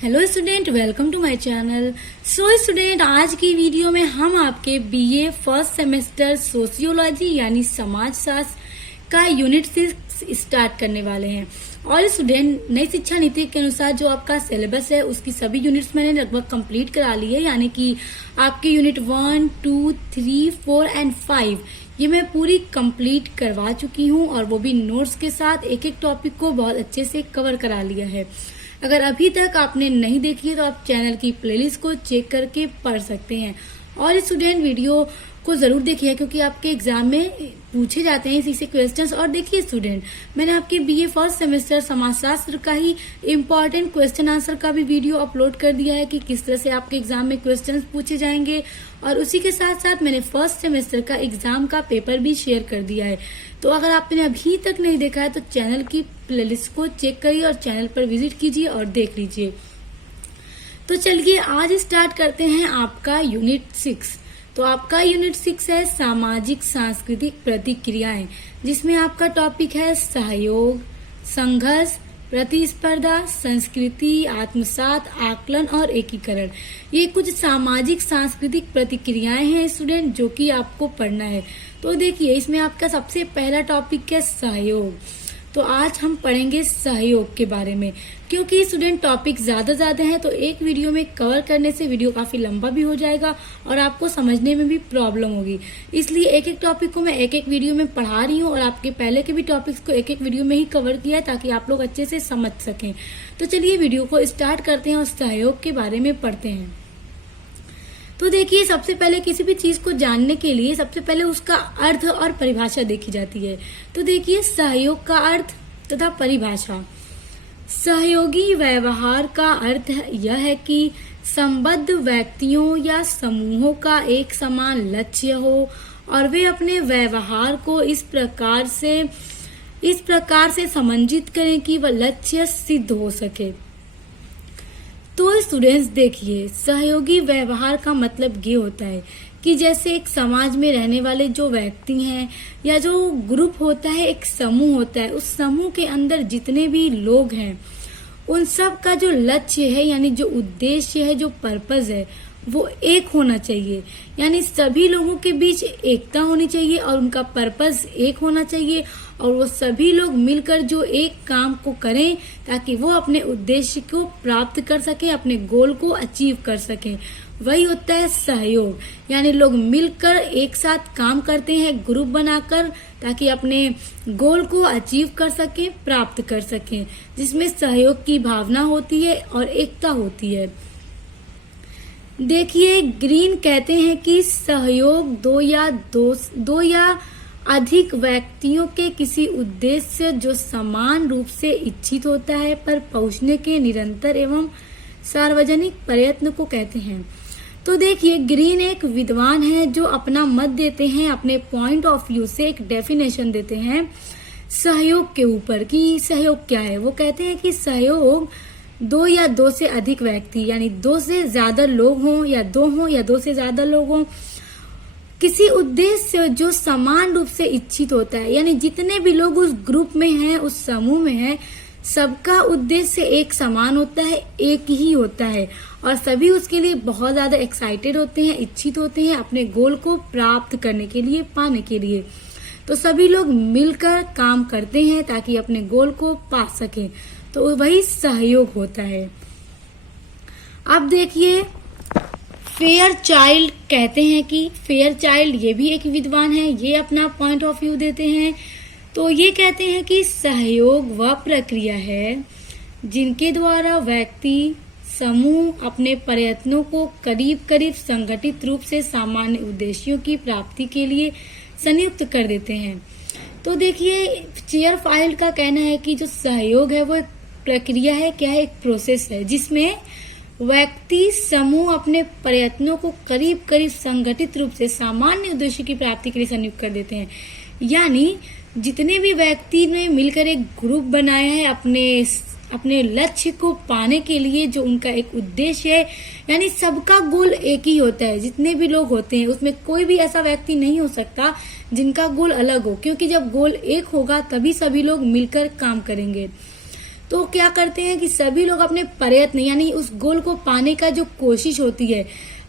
Hello student, welcome to my channel. So student, आज की video में हम आपके बीए फर्स्ट सेमेस्टर सोशियोलॉजी यानी समाजशास्त्र का यूनिट 6 स्टार्ट करने वाले हैं। और स्टूडेंट, नई शिक्षा नीति के अनुसार जो आपका सिलेबस है उसकी सभी यूनिट्स मैंने लगभग कंप्लीट करा ली है, यानी कि आपके यूनिट 1, 2, 3, 4 एंड 5 ये मैं पूरी कंप्लीट करवा चुकी हूँ, और वो भी नोट्स के साथ एक एक टॉपिक को बहुत अच्छे से कवर करा लिया है। अगर अभी तक आपने नहीं देखी है तो आप चैनल की प्लेलिस्ट को चेक करके पढ़ सकते हैं। और स्टूडेंट, वीडियो को जरूर देखिए क्योंकि आपके एग्जाम में पूछे जाते हैं इसी से क्वेश्चंस। और देखिए स्टूडेंट, मैंने आपके बीए फर्स्ट सेमेस्टर समाजशास्त्र का ही इम्पोर्टेंट क्वेश्चन आंसर का भी वीडियो अपलोड कर दिया है कि किस तरह से आपके एग्जाम में क्वेश्चंस पूछे जाएंगे, और उसी के साथ साथ मैंने फर्स्ट सेमेस्टर का एग्जाम का पेपर भी शेयर कर दिया है। तो अगर आपने अभी तक नहीं देखा है तो चैनल की प्लेलिस्ट को चेक करिए और चैनल पर विजिट कीजिए और देख लीजिए। तो चलिए आज स्टार्ट करते हैं आपका यूनिट 6। तो आपका यूनिट 6 है सामाजिक सांस्कृतिक प्रतिक्रियाएं, जिसमें आपका टॉपिक है सहयोग, संघर्ष, प्रतिस्पर्धा, संस्कृति, आत्मसात, आकलन और एकीकरण। ये कुछ सामाजिक सांस्कृतिक प्रतिक्रियाएं हैं स्टूडेंट जो कि आपको पढ़ना है। तो देखिए, इसमें आपका सबसे पहला टॉपिक है सहयोग। तो आज हम पढ़ेंगे सहयोग के बारे में। क्योंकि स्टूडेंट टॉपिक ज्यादा हैं तो एक वीडियो में कवर करने से वीडियो काफी लंबा भी हो जाएगा और आपको समझने में भी प्रॉब्लम होगी। इसलिए एक एक टॉपिक को मैं एक एक वीडियो में पढ़ा रही हूँ, और आपके पहले के भी टॉपिक्स को एक एक वीडियो में ही कवर किया है ताकि आप लोग अच्छे से समझ सकें। तो चलिए वीडियो को स्टार्ट करते हैं और सहयोग के बारे में पढ़ते हैं। तो देखिए, सबसे पहले किसी भी चीज को जानने के लिए सबसे पहले उसका अर्थ और परिभाषा देखी जाती है। तो देखिए, सहयोग का अर्थ तथा परिभाषा। सहयोगी व्यवहार का अर्थ यह है कि संबद्ध व्यक्तियों या समूहों का एक समान लक्ष्य हो और वे अपने व्यवहार को इस प्रकार से समन्वित करें कि वह लक्ष्य सिद्ध हो सके। तो स्टूडेंट्स देखिए, सहयोगी व्यवहार का मतलब ये होता है कि जैसे एक समाज में रहने वाले जो व्यक्ति हैं या जो ग्रुप होता है, एक समूह होता है, उस समूह के अंदर जितने भी लोग हैं उन सब का जो लक्ष्य है यानी जो उद्देश्य है, जो पर्पस है, वो एक होना चाहिए। यानी सभी लोगों के बीच एकता होनी चाहिए और उनका पर्पस एक होना चाहिए, और वो सभी लोग मिलकर जो एक काम को करें ताकि वो अपने उद्देश्य को प्राप्त कर सके, अपने गोल को अचीव कर सके। वही होता है सहयोग। यानी लोग मिलकर एक साथ काम करते हैं ग्रुप बनाकर ताकि अपने गोल को अचीव कर सके, प्राप्त कर सके, जिसमें सहयोग की भावना होती है और एकता होती है। देखिए, ग्रीन कहते हैं कि सहयोग दो या अधिक व्यक्तियों के किसी उद्देश्य जो समान रूप से इच्छित होता है पर पहुंचने के निरंतर एवं सार्वजनिक प्रयत्न को कहते हैं। तो देखिए, ग्रीन एक विद्वान है जो अपना मत देते हैं, अपने पॉइंट ऑफ व्यू से एक डेफिनेशन देते हैं सहयोग के ऊपर कि सहयोग क्या है। वो कहते हैं कि सहयोग दो या दो से अधिक व्यक्ति यानी दो से ज्यादा लोग हों या दो से ज्यादा लोग हों, किसी उद्देश्य जो समान रूप से इच्छित होता है। यानी जितने भी लोग उस ग्रुप में हैं, उस समूह में हैं, सबका उद्देश्य एक समान होता है, एक ही होता है, और सभी उसके लिए बहुत ज्यादा एक्साइटेड होते हैं, इच्छित होते हैं अपने गोल को प्राप्त करने के लिए, पाने के लिए। तो सभी लोग मिलकर काम करते हैं ताकि अपने गोल को पा सकें। तो वही सहयोग होता है। अब देखिए, फेयर चाइल्ड कहते हैं कि फेयर चाइल्ड ये भी एक विद्वान है, ये अपना पॉइंट ऑफ व्यू देते हैं। तो ये कहते हैं कि सहयोग वह प्रक्रिया है जिनके द्वारा व्यक्ति समूह अपने प्रयत्नों को करीब करीब संगठित रूप से सामान्य उद्देश्यों की प्राप्ति के लिए संयुक्त कर देते हैं। तो देखिए, चेयरफाइल्ड का कहना है कि जो सहयोग है वो एक प्रक्रिया है, क्या है, एक प्रोसेस है जिसमें व्यक्ति समूह अपने प्रयत्नों को करीब करीब संगठित रूप से सामान्य उद्देश्य की प्राप्ति के लिए संयुक्त कर देते हैं। यानी जितने भी व्यक्ति ने मिलकर एक ग्रुप बनाया है अपने लक्ष्य को पाने के लिए, जो उनका एक उद्देश्य है, यानी सबका गोल एक ही होता है। जितने भी लोग होते हैं उसमें कोई भी ऐसा व्यक्ति नहीं हो सकता जिनका गोल अलग हो, क्योंकि जब गोल एक होगा तभी सभी लोग मिलकर काम करेंगे। तो क्या करते हैं कि सभी लोग अपने प्रयत्न यानी उस गोल को पाने का जो कोशिश होती है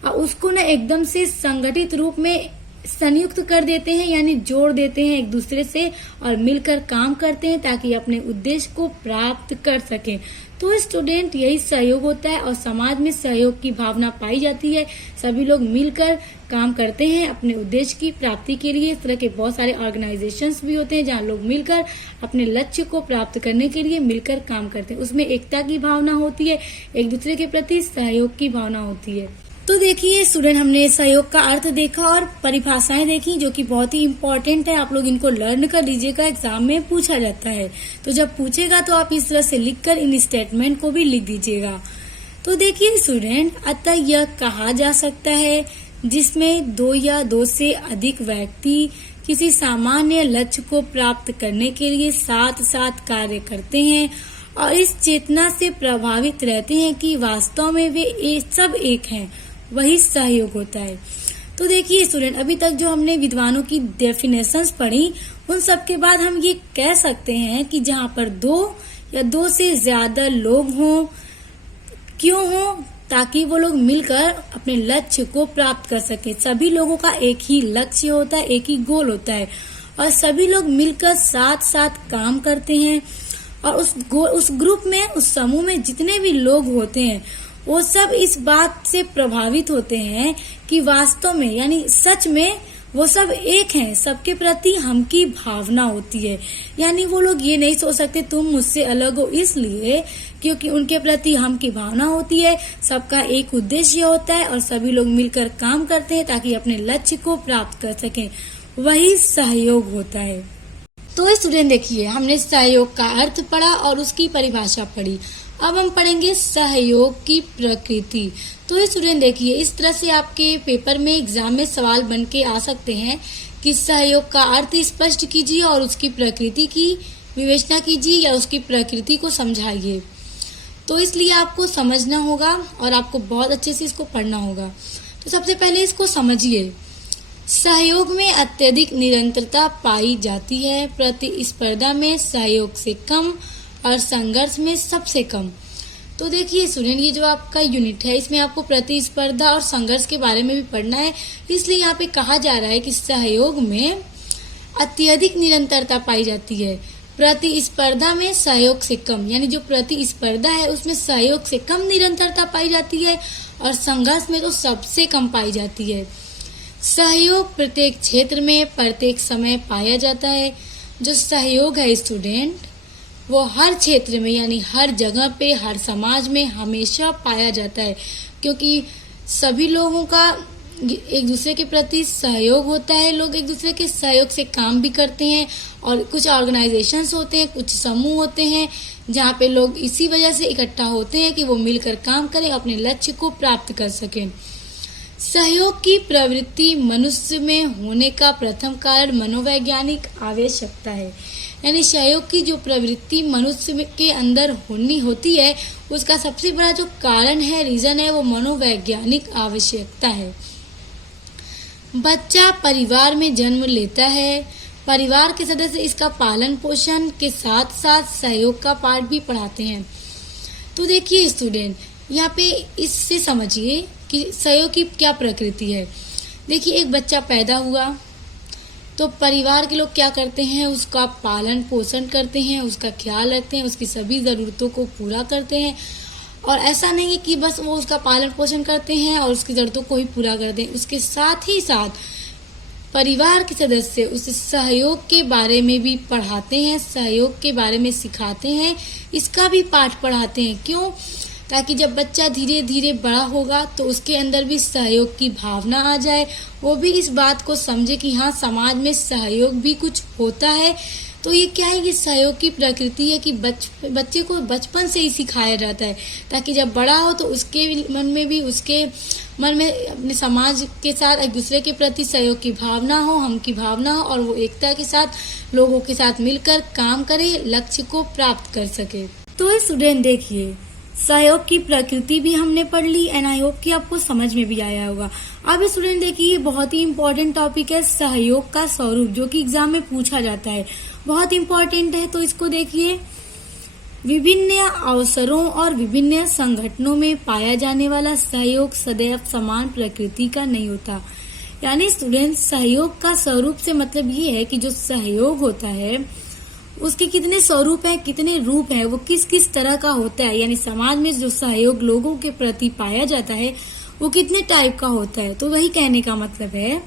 उसको ना एकदम से संगठित रूप में संयुक्त कर देते हैं, यानी जोड़ देते हैं एक दूसरे से और मिलकर काम करते हैं ताकि अपने उद्देश्य को प्राप्त कर सकें। तो स्टूडेंट, यही सहयोग होता है और समाज में सहयोग की भावना पाई जाती है। सभी लोग मिलकर काम करते हैं अपने उद्देश्य की प्राप्ति के लिए। इस तरह के बहुत सारे ऑर्गेनाइजेशंस भी होते हैं जहाँ लोग मिलकर अपने लक्ष्य को प्राप्त करने के लिए मिलकर काम करते हैं। उसमें एकता की भावना होती है, एक दूसरे के प्रति सहयोग की भावना होती है। तो देखिए स्टूडेंट, हमने सहयोग का अर्थ देखा और परिभाषाएं देखी जो कि बहुत ही इम्पोर्टेंट है। आप लोग इनको लर्न कर लीजिएगा, एग्जाम में पूछा जाता है। तो जब पूछेगा तो आप इस तरह से लिखकर इन स्टेटमेंट को भी लिख दीजिएगा। तो देखिए स्टूडेंट, अतः यह कहा जा सकता है जिसमें दो या दो से अधिक व्यक्ति किसी सामान्य लक्ष्य को प्राप्त करने के लिए साथ साथ कार्य करते हैं और इस चेतना से प्रभावित रहते हैं कि वास्तव में वे सब एक हैं, वही सहयोग होता है। तो देखिए स्टूडेंट, अभी तक जो हमने विद्वानों की डेफिनेशंस पढ़ी उन सब के बाद हम ये कह सकते हैं कि जहाँ पर दो या दो से ज्यादा लोग हों, क्यों हों? ताकि वो लोग मिलकर अपने लक्ष्य को प्राप्त कर सके। सभी लोगों का एक ही लक्ष्य होता है, एक ही गोल होता है और सभी लोग मिलकर साथ साथ काम करते हैं और उस ग्रुप में, उस समूह में जितने भी लोग होते हैं वो सब इस बात से प्रभावित होते हैं कि वास्तव में यानी सच में वो सब एक हैं। सबके प्रति हम की भावना होती है, यानी वो लोग ये नहीं सोच सकते तुम मुझसे अलग हो, इसलिए क्योंकि उनके प्रति हम की भावना होती है। सबका एक उद्देश्य होता है और सभी लोग मिलकर काम करते हैं ताकि अपने लक्ष्य को प्राप्त कर सकें, वही सहयोग होता है। तो स्टूडेंट देखिए, हमने सहयोग का अर्थ पढ़ा और उसकी परिभाषा पढ़ी। अब हम पढ़ेंगे सहयोग की प्रकृति। तो स्टूडेंट देखिए, इस तरह से आपके पेपर में एग्जाम में सवाल बन के आ सकते हैं कि सहयोग का अर्थ स्पष्ट कीजिए और उसकी प्रकृति की विवेचना कीजिए या उसकी प्रकृति को समझाइए। तो इसलिए आपको समझना होगा और आपको बहुत अच्छे से इसको पढ़ना होगा। तो सबसे पहले इसको समझिए। सहयोग में अत्यधिक निरंतरता पाई जाती है, प्रतिस्पर्धा में सहयोग से कम और संघर्ष में सबसे कम। तो देखिए स्टूडेंट, ये जो आपका यूनिट है इसमें आपको प्रतिस्पर्धा और संघर्ष के बारे में भी पढ़ना है। इसलिए यहाँ पे कहा जा रहा है कि सहयोग में अत्यधिक निरंतरता पाई जाती है, प्रतिस्पर्धा में सहयोग से कम, यानी जो प्रतिस्पर्धा है उसमें सहयोग से कम निरंतरता पाई जाती है और संघर्ष में तो सबसे कम पाई जाती है। सहयोग प्रत्येक क्षेत्र में प्रत्येक समय पाया जाता है। जो सहयोग है स्टूडेंट वो हर क्षेत्र में यानी हर जगह पे, हर समाज में हमेशा पाया जाता है, क्योंकि सभी लोगों का एक दूसरे के प्रति सहयोग होता है। लोग एक दूसरे के सहयोग से काम भी करते हैं और कुछ ऑर्गेनाइजेशंस होते हैं, कुछ समूह होते हैं जहाँ पे लोग इसी वजह से इकट्ठा होते हैं कि वो मिलकर काम करें, अपने लक्ष्य को प्राप्त कर सकें। सहयोग की प्रवृत्ति मनुष्य में होने का प्रथम कारण मनोवैज्ञानिक आवश्यकता है, यानी सहयोग की जो प्रवृत्ति मनुष्य के अंदर होती है उसका सबसे बड़ा जो कारण है, रीजन है, वो मनोवैज्ञानिक आवश्यकता है। बच्चा परिवार में जन्म लेता है, परिवार के सदस्य इसका पालन पोषण के साथ साथ सहयोग का पाठ भी पढ़ाते हैं। तो देखिए स्टूडेंट, यहाँ पे इससे समझिए कि सहयोग की क्या प्रकृति है। देखिए, एक बच्चा पैदा हुआ तो परिवार के लोग क्या करते हैं, उसका पालन पोषण करते हैं, उसका ख्याल रखते हैं, उसकी सभी ज़रूरतों को पूरा करते हैं। और ऐसा नहीं है कि बस वो उसका पालन पोषण करते हैं और उसकी ज़रूरतों को ही पूरा करते हैं, उसके साथ ही साथ परिवार के सदस्य उसे सहयोग के बारे में भी पढ़ाते हैं, सहयोग के बारे में सिखाते हैं, इसका भी पाठ पढ़ाते हैं। क्यों? ताकि जब बच्चा धीरे धीरे बड़ा होगा तो उसके अंदर भी सहयोग की भावना आ जाए, वो भी इस बात को समझे कि हाँ, समाज में सहयोग भी कुछ होता है। तो ये क्या है, ये सहयोग की प्रकृति है कि बच्चे को बचपन से ही सिखाया जाता है ताकि जब बड़ा हो तो उसके मन में भी, उसके मन में अपने समाज के साथ एक दूसरे के प्रति सहयोग की भावना हो, हम की भावना हो और वो एकता के साथ लोगों के साथ मिलकर काम करे, लक्ष्य को प्राप्त कर सके। तो स्टूडेंट देखिए, सहयोग की प्रकृति भी हमने पढ़ ली एंड आई होप कि आपको समझ में भी आया होगा। अब स्टूडेंट देखिए, बहुत ही इम्पोर्टेंट टॉपिक है सहयोग का स्वरूप, जो कि एग्जाम में पूछा जाता है, बहुत इम्पोर्टेंट है। तो इसको देखिए, विभिन्न अवसरों और विभिन्न संगठनों में पाया जाने वाला सहयोग सदैव समान प्रकृति का नहीं होता। यानी स्टूडेंट, सहयोग का स्वरूप से मतलब ये है कि जो सहयोग होता है उसके कितने स्वरूप हैं, कितने रूप हैं, वो किस किस तरह का होता है। यानी समाज में जो सहयोग लोगों के प्रति पाया जाता है वो कितने टाइप का होता है। तो वही कहने का मतलब है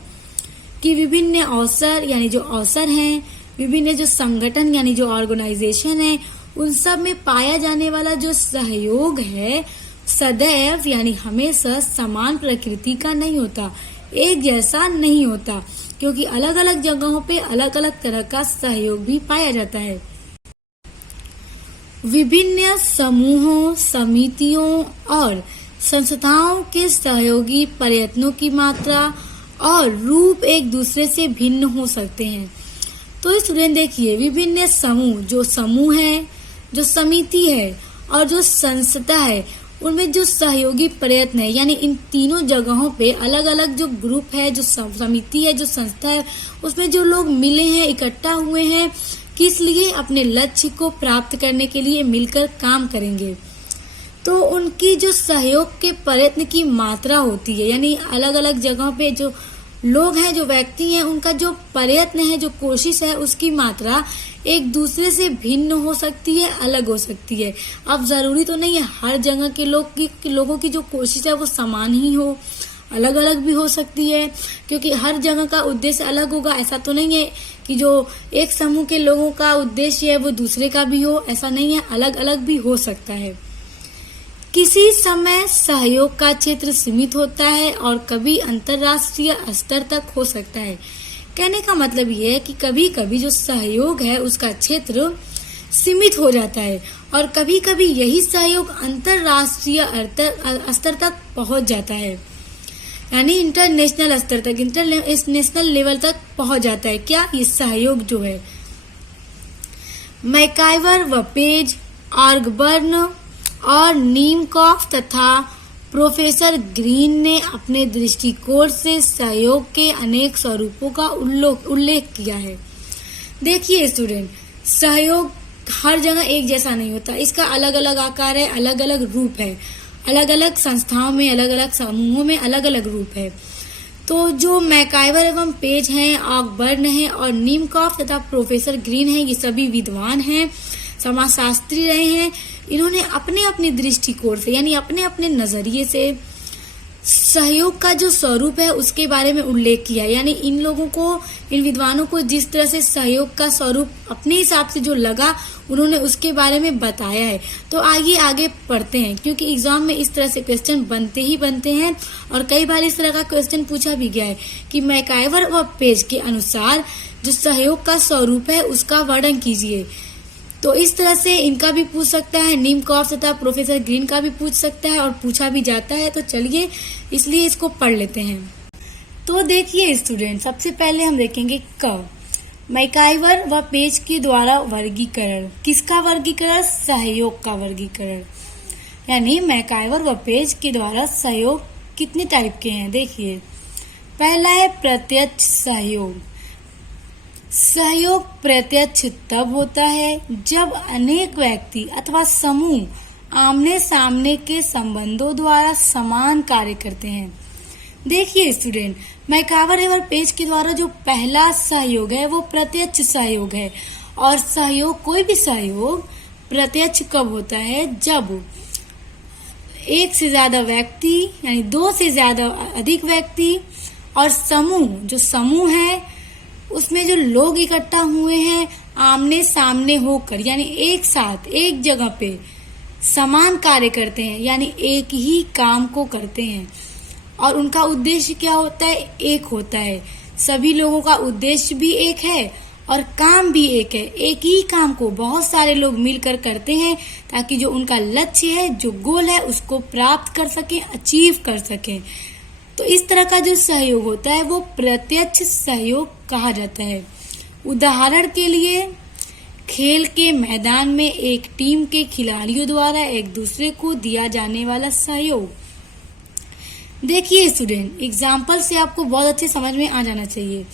कि विभिन्न अवसर यानी जो अवसर हैं, विभिन्न जो संगठन यानी जो ऑर्गेनाइजेशन है, उन सब में पाया जाने वाला जो सहयोग है सदैव यानी हमेशा समान प्रकृति का नहीं होता, एक जैसा नहीं होता, क्योंकि अलग अलग जगहों पे अलग अलग तरह का सहयोग भी पाया जाता है। विभिन्न समूहों, समितियों और संस्थाओं के सहयोगी प्रयत्नों की मात्रा और रूप एक दूसरे से भिन्न हो सकते हैं। तो स्टूडेंट देखिए, विभिन्न समूह, जो समूह है, जो समिति है और जो संस्था है, उनमें जो सहयोगी प्रयत्न है, यानी इन तीनों जगहों पे अलग अलग जो ग्रुप है, जो समिति है, जो संस्था है, उसमें जो लोग मिले हैं, इकट्ठा हुए हैं, किस लिए? अपने लक्ष्य को प्राप्त करने के लिए मिलकर काम करेंगे। तो उनकी जो सहयोग के प्रयत्न की मात्रा होती है, यानी अलग अलग जगहों पे जो लोग हैं, जो व्यक्ति हैं, उनका जो प्रयत्न है, जो कोशिश है, उसकी मात्रा एक दूसरे से भिन्न हो सकती है, अलग हो सकती है। अब जरूरी तो नहीं है हर जगह के लोगों की जो कोशिश है वो समान ही हो, अलग अलग भी हो सकती है, क्योंकि हर जगह का उद्देश्य अलग होगा। ऐसा तो नहीं है कि जो एक समूह के लोगों का उद्देश्य है वो दूसरे का भी हो, ऐसा नहीं है, अलग अलग भी हो सकता है। किसी समय सहयोग का क्षेत्र सीमित होता है और कभी अंतर्राष्ट्रीय स्तर तक हो सकता है। कहने का मतलब ये है कि कभी कभी जो सहयोग है उसका क्षेत्र सीमित हो जाता है और कभी कभी यही सहयोग अंतर्राष्ट्रीय स्तर तक पहुंच जाता है, यानी इंटरनेशनल स्तर तक, इंटरनेशनल लेवल तक पहुंच जाता है। क्या? ये सहयोग जो है। मैकाइवर व पेज, ऑगबर्न और नीमकॉफ तथा प्रोफेसर ग्रीन ने अपने दृष्टिकोण से सहयोग के अनेक स्वरूपों का उल्लेख किया है। देखिए स्टूडेंट, सहयोग हर जगह एक जैसा नहीं होता, इसका अलग अलग आकार है, अलग अलग रूप है, अलग अलग संस्थाओं में, अलग अलग समूहों में अलग अलग रूप है। तो जो मैकाइवर एवं पेज हैं, ऑगबर्न हैं और नीमकॉफ तथा प्रोफेसर ग्रीन हैं, ये सभी विद्वान हैं, समाजशास्त्री रहे हैं। इन्होंने अपने अपने दृष्टिकोण से यानी अपने अपने नजरिए से सहयोग का जो स्वरूप है उसके बारे में उल्लेख किया। यानी इन लोगों को, इन विद्वानों को जिस तरह से सहयोग का स्वरूप अपने हिसाब से जो लगा, उन्होंने उसके बारे में बताया है। तो आगे पढ़ते हैं, क्योंकि एग्जाम में इस तरह से क्वेश्चन बनते हैं और कई बार इस तरह का क्वेश्चन पूछा भी गया है कि मैकाइवर व पेज के अनुसार जो सहयोग का स्वरूप है उसका वर्णन कीजिए। तो इस तरह से इनका भी पूछ सकता है, नीमकॉफ तथा प्रोफेसर ग्रीन का भी पूछ सकता है और पूछा भी जाता है। तो चलिए इसलिए इसको पढ़ लेते हैं। तो देखिए स्टूडेंट, सबसे पहले हम देखेंगे क। मैकाइवर व पेज के द्वारा वर्गीकरण। किसका वर्गीकरण? सहयोग का वर्गीकरण। यानी मैकाइवर व पेज के द्वारा सहयोग कितने टाइप के हैं देखिए। पहला है प्रत्यक्ष सहयोग। सहयोग प्रत्यक्ष तब होता है जब अनेक व्यक्ति अथवा समूह आमने सामने के संबंधों द्वारा समान कार्य करते हैं। देखिए स्टूडेंट, मैकाइवर और पेज के द्वारा जो पहला सहयोग है वो प्रत्यक्ष सहयोग है। और सहयोग, कोई भी सहयोग प्रत्यक्ष कब होता है? जब एक से ज्यादा व्यक्ति यानी दो से ज्यादा अधिक व्यक्ति और समूह, जो समूह है उसमें जो लोग इकट्ठा हुए हैं आमने सामने होकर, यानी एक साथ एक जगह पे समान कार्य करते हैं, यानी एक ही काम को करते हैं और उनका उद्देश्य क्या होता है? एक होता है। सभी लोगों का उद्देश्य भी एक है और काम भी एक है। एक ही काम को बहुत सारे लोग मिलकर करते हैं ताकि जो उनका लक्ष्य है, जो गोल है, उसको प्राप्त कर सकें, अचीव कर सकें। तो इस तरह का जो सहयोग होता है वो प्रत्यक्ष सहयोग कहा जाता है। उदाहरण के लिए खेल के मैदान में एक टीम के खिलाड़ियों द्वारा एक दूसरे को दिया जाने वाला सहयोग। देखिए स्टूडेंट, एग्जाम्पल से आपको बहुत अच्छे समझ में आ जाना चाहिए।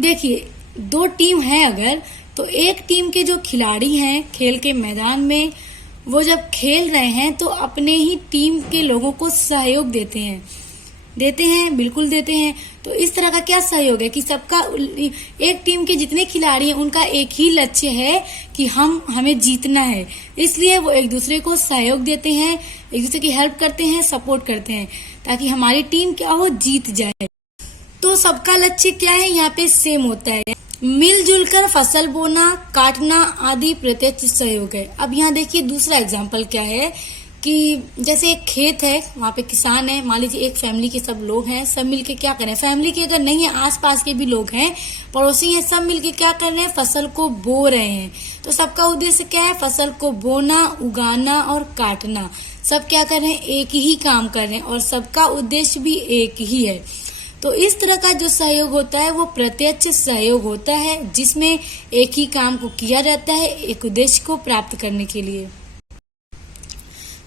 देखिए, दो टीम है अगर, तो एक टीम के जो खिलाड़ी हैं खेल के मैदान में, वो जब खेल रहे हैं तो अपने ही टीम के लोगों को सहयोग देते हैं, बिल्कुल देते हैं। तो इस तरह का क्या सहयोग है कि सबका, एक टीम के जितने खिलाड़ी हैं उनका एक ही लक्ष्य है कि हमें जीतना है, इसलिए वो एक दूसरे को सहयोग देते हैं, एक दूसरे की हेल्प करते हैं, सपोर्ट करते हैं, ताकि हमारी टीम क्या हो, जीत जाए। तो सबका लक्ष्य क्या है यहाँ पे सेम होता है, मिलजुल कर फसल बोना, काटना आदि प्रत्यक्ष सहयोग है। अब यहाँ देखिए दूसरा एग्जाम्पल क्या है कि जैसे एक खेत है, वहाँ पे किसान है, मान लीजिए एक फैमिली के सब लोग हैं, सब मिलके क्या कर रहे हैं, फैमिली के अगर नहीं है, आसपास के भी लोग हैं, पड़ोसी हैं, सब मिलके क्या कर रहे हैं, फसल को बो रहे हैं। तो सबका उद्देश्य क्या है, फसल को बोना, उगाना और काटना। सब क्या कर रहे हैं, एक ही काम कर रहे हैं और सबका उद्देश्य भी एक ही है। तो इस तरह का जो सहयोग होता है वो प्रत्यक्ष सहयोग होता है, जिसमें एक ही काम को किया जाता है एक उद्देश्य को प्राप्त करने के लिए।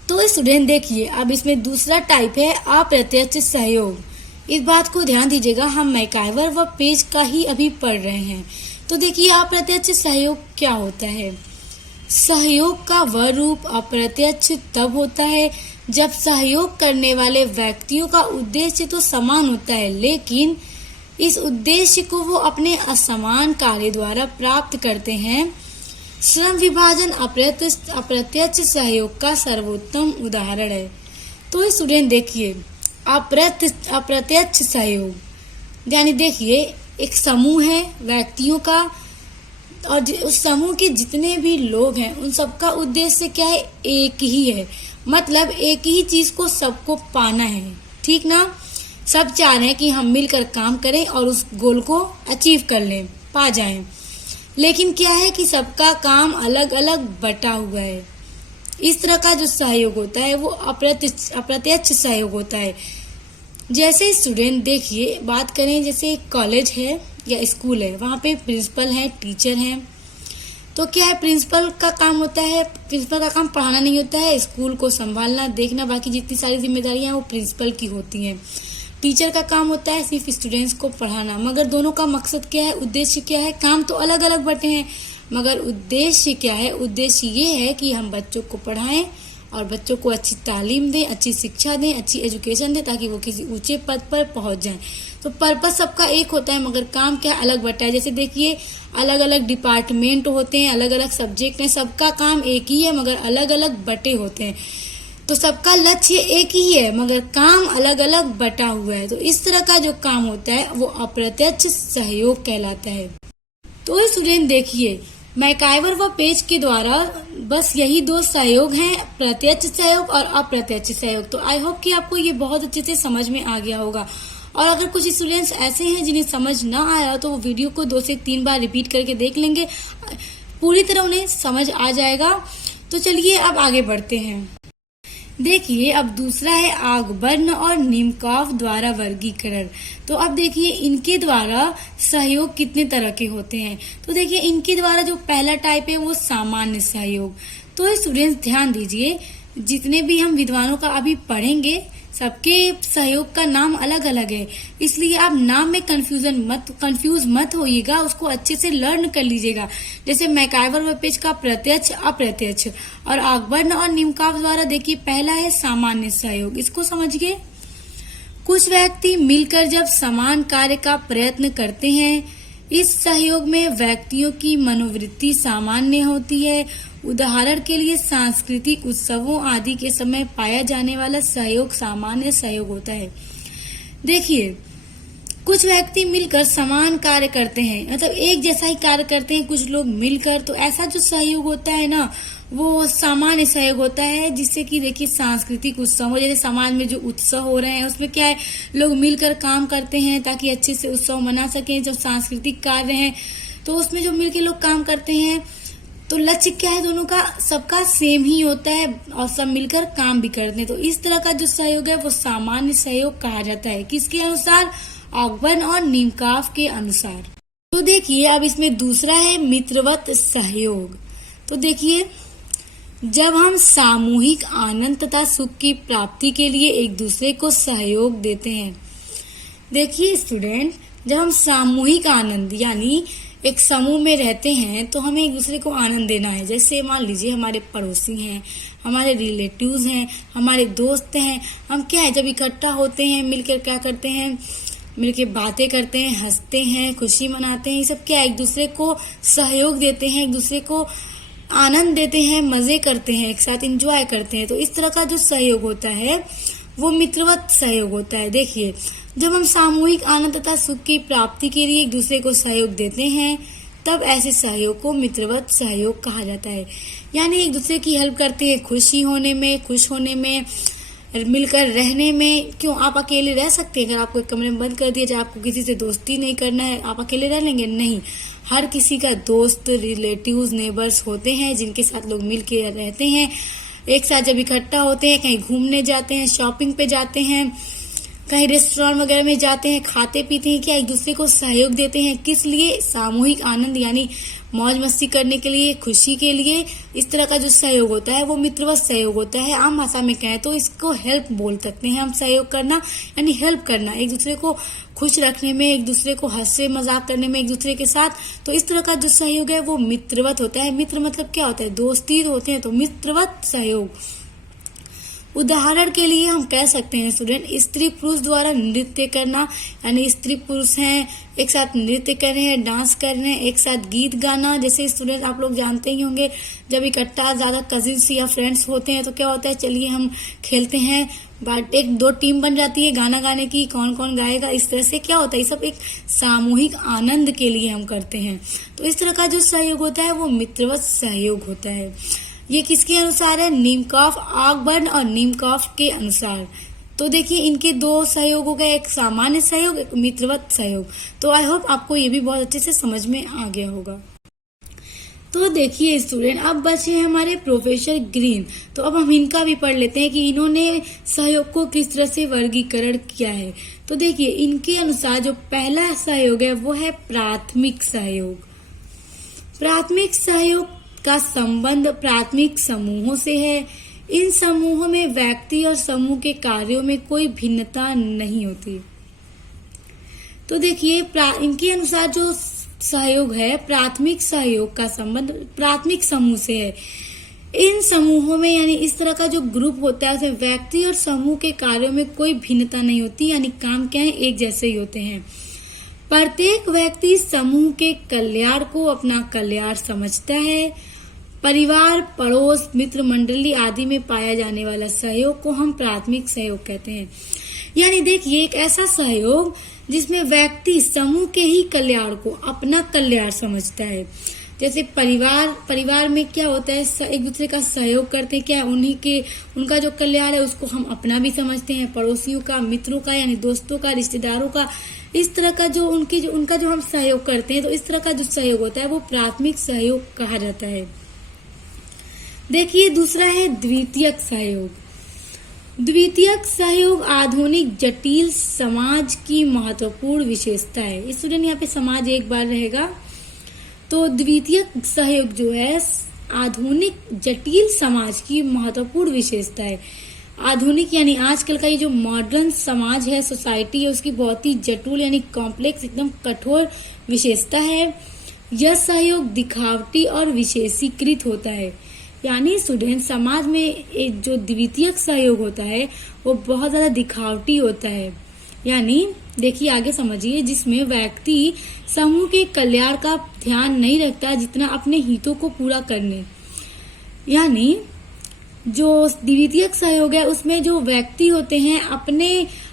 तो स्टूडेंट देखिए, अब इसमें दूसरा टाइप है अप्रत्यक्ष सहयोग। इस बात को ध्यान दीजिएगा, हम मैकाइवर व पेज का ही अभी पढ़ रहे हैं। तो देखिए अप्रत्यक्ष सहयोग क्या होता है। सहयोग का वह रूप अप्रत्यक्ष तब होता है जब सहयोग करने वाले व्यक्तियों का उद्देश्य तो समान होता है, लेकिन इस उद्देश्य को वो अपने असमान कार्य द्वारा प्राप्त करते हैं। श्रम विभाजन अप्रत्यक्ष सहयोग का सर्वोत्तम उदाहरण है। तो स्टूडेंट देखिए, अप्रत्यक्ष सहयोग यानी देखिए एक समूह है व्यक्तियों का, और उस समूह के जितने भी लोग हैं उन सबका उद्देश्य क्या है, एक ही है। मतलब एक ही चीज को सबको पाना है, ठीक ना। सब चाह रहे हैं कि हम मिलकर काम करें और उस गोल को अचीव कर लें, पा जाएं। लेकिन क्या है कि सबका काम अलग अलग बटा हुआ है। इस तरह का जो सहयोग होता है वो अप्रत्यक्ष सहयोग होता है। जैसे स्टूडेंट देखिए, बात करें जैसे कॉलेज है या स्कूल है, वहाँ पे प्रिंसिपल है, टीचर हैं। तो क्या है, प्रिंसिपल का काम होता है, प्रिंसिपल का काम पढ़ाना नहीं होता है, स्कूल को संभालना, देखना, बाकी जितनी सारी जिम्मेदारियां वो प्रिंसिपल की होती हैं। टीचर का काम होता है सिर्फ स्टूडेंट्स को पढ़ाना, मगर दोनों का मकसद क्या है, उद्देश्य क्या है, काम तो अलग अलग बटे हैं मगर उद्देश्य क्या है, उद्देश्य ये है कि हम बच्चों को पढ़ाएं और बच्चों को अच्छी तालीम दें, अच्छी शिक्षा दें, अच्छी एजुकेशन दें, ताकि वो किसी ऊंचे पद पर पहुंच जाएं। तो पर्पस सबका एक होता है मगर काम क्या अलग बटा है। जैसे देखिए अलग अलग डिपार्टमेंट होते हैं, अलग अलग सब्जेक्ट हैं, सबका काम एक ही है मगर अलग अलग बटे होते हैं। तो सबका लक्ष्य एक ही है मगर काम अलग अलग बटा हुआ है। तो इस तरह का जो काम होता है वो अप्रत्यक्ष सहयोग कहलाता है। तो स्टूडेंट देखिए, मैकाइवर व पेज के द्वारा बस यही दो सहयोग हैं, प्रत्यक्ष सहयोग और अप्रत्यक्ष सहयोग। तो आई होप कि आपको ये बहुत अच्छे से समझ में आ गया होगा। और अगर कुछ स्टूडेंट्स ऐसे हैं जिन्हें समझ ना आया तो वो वीडियो को 2 से 3 बार रिपीट करके देख लेंगे, पूरी तरह उन्हें समझ आ जाएगा। तो चलिए अब आगे बढ़ते हैं। देखिए अब दूसरा है आगबर्न और निमकॉफ द्वारा वर्गीकरण। तो अब देखिए इनके द्वारा सहयोग कितने तरह के होते हैं। तो देखिए इनके द्वारा जो पहला टाइप है वो सामान्य सहयोग। तो स्टूडेंट्स ध्यान दीजिए, जितने भी हम विद्वानों का अभी पढ़ेंगे सबके सहयोग का नाम अलग अलग है, इसलिए आप नाम में कंफ्यूज मत होइएगा, उसको अच्छे से लर्न कर लीजिएगा। जैसे मैकाइवर व पेज का प्रत्यक्ष, अप्रत्यक्ष, और आगबर्न और निमकॉफ द्वारा देखिए पहला है सामान्य सहयोग। इसको समझिए, कुछ व्यक्ति मिलकर जब समान कार्य का प्रयत्न करते हैं, इस सहयोग में व्यक्तियों की मनोवृत्ति सामान्य होती है। उदाहरण के लिए सांस्कृतिक उत्सवों आदि के समय पाया जाने वाला सहयोग सामान्य सहयोग होता है। देखिए कुछ व्यक्ति मिलकर समान कार्य करते हैं, मतलब एक जैसा ही कार्य करते हैं कुछ लोग मिलकर, तो ऐसा जो सहयोग होता है ना वो सामान्य सहयोग होता है। जिससे कि देखिए सांस्कृतिक उत्सव, जैसे समाज में जो उत्सव हो रहे हैं उसमें क्या है, लोग मिलकर काम करते हैं ताकि अच्छे से उत्सव मना सकें। जब सांस्कृतिक कार्य है तो उसमें जो मिलकर लोग काम करते हैं तो लक्ष्य क्या है, दोनों का सबका सेम ही होता है और सब मिलकर काम भी करते हैं। तो इस तरह का जो सहयोग है वो सामान्य सहयोग कहा जाता है। किसके अनुसार, आगबर्न और निमकॉफ के अनुसार। तो देखिए अब इसमें दूसरा है मित्रवत सहयोग। तो देखिए जब हम सामूहिक आनंद तथा सुख की प्राप्ति के लिए एक दूसरे को सहयोग देते हैं। देखिए स्टूडेंट, जब हम सामूहिक आनंद यानी एक समूह में रहते हैं तो हमें एक दूसरे को आनंद देना है। जैसे मान लीजिए हमारे पड़ोसी हैं, हमारे रिलेटिव्स हैं, हमारे दोस्त हैं, हम क्या है जब इकट्ठा होते हैं मिलकर क्या करते हैं, मिलकर बातें करते हैं, हंसते हैं, खुशी मनाते हैं। ये सब क्या है, एक दूसरे को सहयोग देते हैं, एक दूसरे को आनंद देते हैं, मजे करते हैं, एक साथ एंजॉय करते हैं। तो इस तरह का जो सहयोग होता है वो मित्रवत सहयोग होता है। देखिए, जब हम सामूहिक आनंद तथा सुख की प्राप्ति के लिए एक दूसरे को सहयोग देते हैं तब ऐसे सहयोग को मित्रवत सहयोग कहा जाता है। यानी एक दूसरे की हेल्प करते हैं खुशी होने में, खुश होने में, मिलकर रहने में। क्यों, आप अकेले रह सकते हैं? अगर आपको एक कमरे में बंद कर दिया जाए, आपको किसी से दोस्ती नहीं करना है, आप अकेले रह लेंगे? नहीं, हर किसी का दोस्त, रिलेटिव्स, नेबर्स होते हैं जिनके साथ लोग मिल के रहते हैं। एक साथ जब इकट्ठा होते हैं, कहीं घूमने जाते हैं, शॉपिंग पे जाते हैं, कहीं रेस्टोरेंट वगैरह में जाते हैं, खाते पीते हैं, क्या एक दूसरे को सहयोग देते हैं? किस लिए? सामूहिक आनंद यानी मौज मस्ती करने के लिए, खुशी के लिए। इस तरह का जो सहयोग होता है वो मित्रवत सहयोग होता है। आम भाषा में कहें तो इसको हेल्प बोल सकते हैं हम। सहयोग करना यानी हेल्प करना, एक दूसरे को खुश रखने में, एक दूसरे को हंसे मजाक करने में एक दूसरे के साथ। तो इस तरह का जो सहयोग है वो मित्रवत होता है। मित्र मतलब क्या होता है? दोस्ती होते हैं, तो मित्रवत सहयोग। उदाहरण के लिए हम कह सकते हैं स्टूडेंट, स्त्री पुरुष द्वारा नृत्य करना, यानी स्त्री पुरुष हैं एक साथ नृत्य कर रहे हैं, डांस कर रहे हैं, एक साथ गीत गाना। जैसे स्टूडेंट आप लोग जानते ही होंगे, जब इकट्ठा ज्यादा कजिन्स या फ्रेंड्स होते हैं तो क्या होता है, चलिए हम खेलते हैं, बट एक दो टीम बन जाती है गाना गाने की, कौन कौन गाएगा। इस तरह से क्या होता है, ये सब एक सामूहिक आनंद के लिए हम करते हैं। तो इस तरह का जो सहयोग होता है वो मित्रवत सहयोग होता है। ये किसके अनुसार है? नीमकॉफ, ऑकबर्न और नीमकॉफ के अनुसार। तो देखिए, इनके दो सहयोगों का, एक सामान्य सहयोग, एक मित्रवत सहयोग। तो आई होप आपको ये भी बहुत अच्छे से समझ में आ गया होगा। तो देखिए स्टूडेंट, अब बचे हैं हमारे प्रोफेसर ग्रीन। तो अब हम इनका भी पढ़ लेते हैं कि इन्होंने सहयोग को किस तरह से वर्गीकरण किया है। तो देखिए, इनके अनुसार जो पहला सहयोग है वो है प्राथमिक सहयोग। प्राथमिक सहयोग का संबंध प्राथमिक समूहों से है। इन समूहों में व्यक्ति और समूह के कार्यों में कोई भिन्नता नहीं होती। तो देखिए, इनके अनुसार जो सहयोग है, प्राथमिक सहयोग का संबंध प्राथमिक समूह से है। इन समूहों में यानी इस तरह का जो ग्रुप होता है उसमें व्यक्ति और समूह के कार्यों में कोई भिन्नता नहीं होती, यानी काम क्या है, एक जैसे ही होते हैं। प्रत्येक व्यक्ति समूह के कल्याण को अपना कल्याण समझता है। परिवार, पड़ोस, मित्र मंडली आदि में पाया जाने वाला सहयोग को हम प्राथमिक सहयोग कहते हैं। यानी देखिए, एक ऐसा सहयोग जिसमें व्यक्ति समूह के ही कल्याण को अपना कल्याण समझता है। जैसे परिवार में क्या होता है, एक दूसरे का सहयोग करते हैं, क्या उनका जो कल्याण है उसको हम अपना भी समझते हैं। पड़ोसियों का, मित्रों का यानी दोस्तों का, रिश्तेदारों का, इस तरह का जो उनका जो हम सहयोग करते हैं, तो इस तरह का जो सहयोग होता है वो प्राथमिक सहयोग कहा जाता है। देखिए, दूसरा है द्वितीयक सहयोग। द्वितीयक सहयोग आधुनिक जटिल समाज की महत्वपूर्ण विशेषता है। स्टूडेंट यहाँ पे समाज एक बार रहेगा। तो द्वितीयक सहयोग जो है आधुनिक जटिल समाज की महत्वपूर्ण विशेषता है। आधुनिक यानी आजकल का ये जो मॉडर्न समाज है, सोसाइटी है, उसकी बहुत ही जटिल यानी कॉम्प्लेक्स, एकदम कठोर विशेषता है। यह सहयोग दिखावटी और विशेषीकृत होता है। यानी स्टूडेंट, समाज में एक जो द्वितीयक सहयोग होता है वो बहुत ज्यादा दिखावटी होता है। यानी देखिए, आगे समझिए, जिसमें व्यक्ति समूह के कल्याण का ध्यान नहीं रखता जितना अपने हितों को पूरा करने। यानी जो द्वितीयक सहयोग है उसमें जो व्यक्ति होते हैं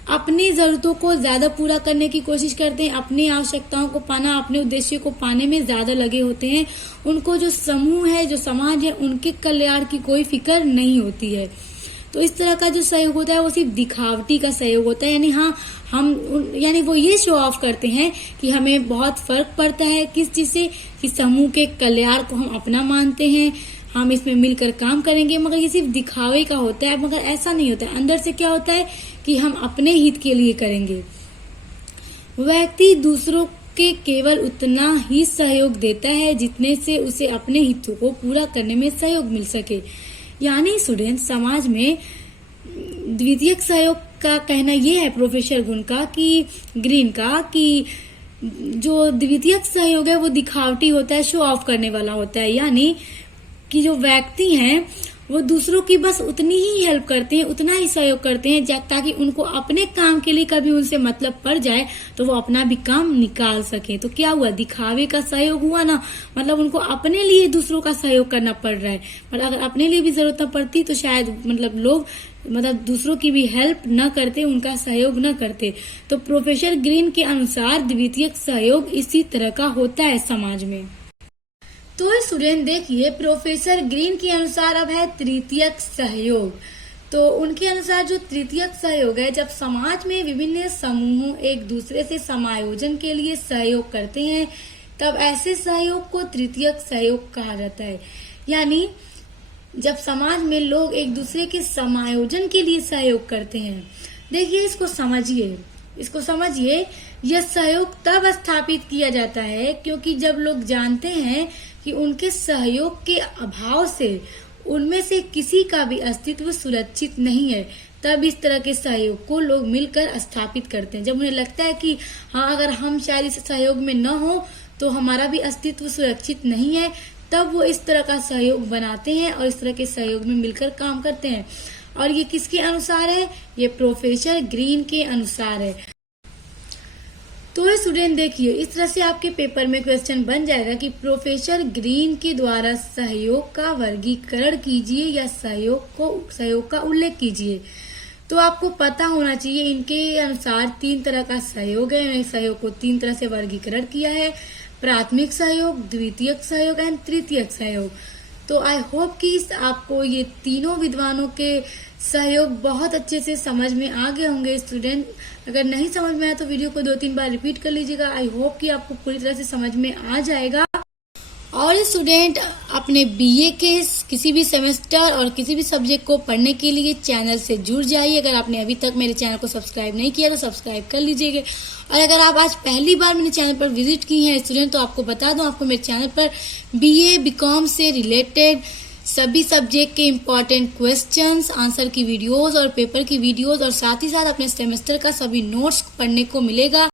अपनी जरूरतों को ज्यादा पूरा करने की कोशिश करते हैं, अपनी आवश्यकताओं को पाना, अपने उद्देश्य को पाने में ज्यादा लगे होते हैं। उनको जो समूह है, जो समाज है, उनके कल्याण की कोई फिक्र नहीं होती है। तो इस तरह का जो सहयोग होता है वो सिर्फ दिखावटी का सहयोग होता है। यानी यानी वो ये शो ऑफ करते हैं कि हमें बहुत फर्क पड़ता है किस चीज से, कि समूह के कल्याण को हम अपना मानते हैं, हम इसमें मिलकर काम करेंगे, मगर ये सिर्फ दिखावे का होता है। मगर ऐसा नहीं होता है, अंदर से क्या होता है कि हम अपने हित के लिए करेंगे। व्यक्ति दूसरों के केवल उतना ही सहयोग देता है जितने से उसे अपने हितों को पूरा करने में सहयोग मिल सके। यानी स्टूडेंट, समाज में द्वितीयक सहयोग का कहना यह है प्रोफेसर ग्रीन का कि जो द्वितीयक सहयोग है वो दिखावटी होता है, शो ऑफ करने वाला होता है। यानी कि जो व्यक्ति हैं वो दूसरों की बस उतनी ही हेल्प करते हैं, उतना ही सहयोग करते हैं ताकि उनको अपने काम के लिए कभी उनसे मतलब पड़ जाए तो वो अपना भी काम निकाल सके। तो क्या हुआ, दिखावे का सहयोग हुआ ना, मतलब उनको अपने लिए दूसरों का सहयोग करना पड़ रहा है। पर अगर अपने लिए भी जरूरत न पड़ती तो शायद मतलब लोग दूसरों की भी हेल्प न करते, उनका सहयोग न करते। तो प्रोफेसर ग्रीन के अनुसार द्वितीयक सहयोग इसी तरह का होता है समाज में। तो स्टूडेंट देखिए, प्रोफेसर ग्रीन के अनुसार अब है तृतीयक सहयोग। तो उनके अनुसार जो तृतीयक सहयोग है, जब समाज में विभिन्न समूहों एक दूसरे से समायोजन के लिए सहयोग करते हैं तब ऐसे सहयोग को तृतीयक सहयोग कहा जाता है। यानी जब समाज में लोग एक दूसरे के समायोजन के लिए सहयोग करते हैं, देखिए इसको समझिए, यह सहयोग तब स्थापित किया जाता है क्योंकि जब लोग जानते हैं कि उनके सहयोग के अभाव से उनमें से किसी का भी अस्तित्व सुरक्षित नहीं है, तब इस तरह के सहयोग को लोग मिलकर स्थापित करते हैं। जब उन्हें लगता है कि हाँ, अगर हम शायद इस सहयोग में न हो तो हमारा भी अस्तित्व सुरक्षित नहीं है, तब वो इस तरह का सहयोग बनाते हैं और इस तरह के सहयोग में मिलकर काम करते हैं। और ये किसके अनुसार है, ये प्रोफेसर ग्रीन के अनुसार है। तो स्टूडेंट देखिए, इस तरह से आपके पेपर में क्वेश्चन बन जाएगा कि प्रोफेसर ग्रीन के द्वारा सहयोग का वर्गीकरण कीजिए या सहयोग का उल्लेख कीजिए। तो आपको पता होना चाहिए इनके अनुसार 3 तरह का सहयोग है। सहयोग को 3 तरह से वर्गीकरण किया है, प्राथमिक सहयोग, द्वितीयक सहयोग एंड तृतीयक सहयोग। तो आई होप कि आपको ये तीनों विद्वानों के सहयोग बहुत अच्छे से समझ में आ गए होंगे। स्टूडेंट अगर नहीं समझ में आया तो वीडियो को 2-3 बार रिपीट कर लीजिएगा। आई होप कि आपको पूरी तरह से समझ में आ जाएगा। और स्टूडेंट अपने बीए के किसी भी सेमेस्टर और किसी भी सब्जेक्ट को पढ़ने के लिए चैनल से जुड़ जाइए। अगर आपने अभी तक मेरे चैनल को सब्सक्राइब नहीं किया तो सब्सक्राइब कर लीजिएगा। और अगर आप आज पहली बार मेरे चैनल पर विजिट की हैं स्टूडेंट, तो आपको बता दूं, आपको मेरे चैनल पर बीए बीकॉम से रिलेटेड सभी सब्जेक्ट के इम्पोर्टेंट क्वेश्चंस, आंसर की वीडियोस और पेपर की वीडियोस और साथ ही साथ अपने सेमेस्टर का सभी नोट्स पढ़ने को मिलेगा।